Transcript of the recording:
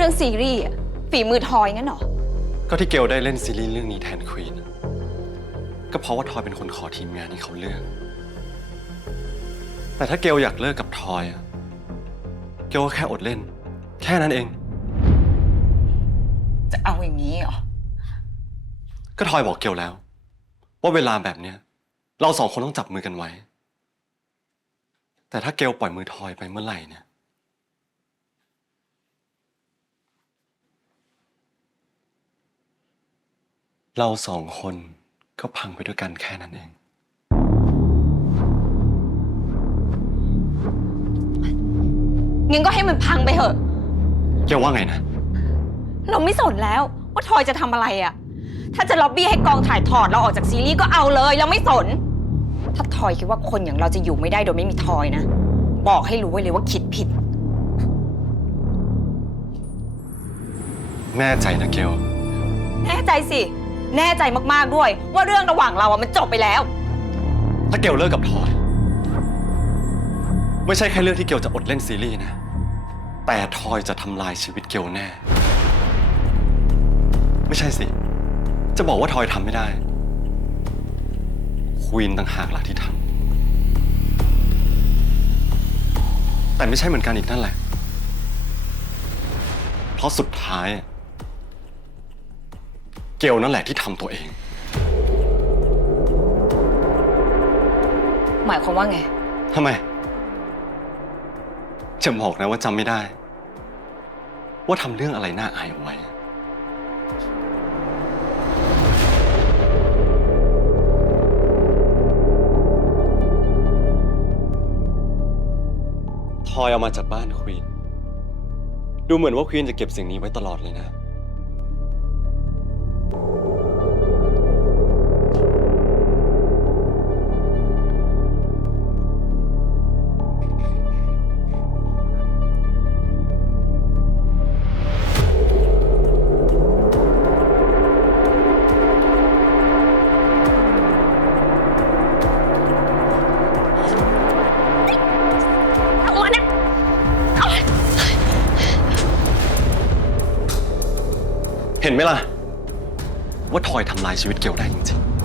รื่องซีรีส์อะฝีมือทอยงั้นเหรอ ก็ที่เกลได้เล่นซีรีส์เรื่องนี้แทนควีนอะก็เพราะว่าทอยเป็นคนขอทีมงานให้เขาเลือก แต่ถ้าเกลอยากเลิกกับทอยอะเกลก็แค่อดเล่น แค่นั้นเอง จะเอาอย่างนี้เหรอ ก็ทอยบอกเกลแล้ว ว่าเวลาแบบเนี้ย เราสองคนต้องจับมือกันไว้ แต่ถ้าเกลปล่อยมือทอยไปเมื่อไหร่เนี่ย เราสองคนก็พังไปด้วยกันแค่นั้นเอง งั้นก็ให้มันพังไปเถอะเกลว่าไงนะ เราไม่สนแล้วว่าทอยจะทำอะไรอะ ถ้าจะล็อบบี้ให้กองถ่ายถอดเราออกจากซีรีส์ก็เอาเลย เราไม่สน ถ้าทอยคิดว่าคนอย่างเราจะอยู่ไม่ได้โดยไม่มีทอยนะ บอกให้รู้ไว้เลยว่าคิดผิด แน่ใจนะเกล แน่ใจสิ แน่ใจมากๆด้วย ว่าเรื่องระหว่างเราอะมันจบไปแล้ว ถ้าเกลเลิกกับทอยไม่ใช่แค่เรื่องที่เกลจะอดเล่นซีรีส์นะ แต่ทอยจะทำลายชีวิตเกลแน่ ไม่ใช่สิ จะบอกว่าทอยทำไม่ได้ ควีนต่างหากล่ะที่ทำแต่ไม่ใช่เหมือนกันอีกนั่นแหละ เพราะสุดท้ายอะ เกลนั่นแหละที่ทำตัวเอง หมายความว่าไง ทำไมจะบอกนะว่าจำไม่ได้ ว่าทำเรื่องอะไรน่าอายเอาไว้ ทอยเอามาจากบ้านควีน ดูเหมือนว่าควีนจะเก็บสิ่งนี้ไว้ตลอดเลยนะ เห็นไหมล่ะ ว่าทอยทำลายชีวิตเกลได้จริงๆ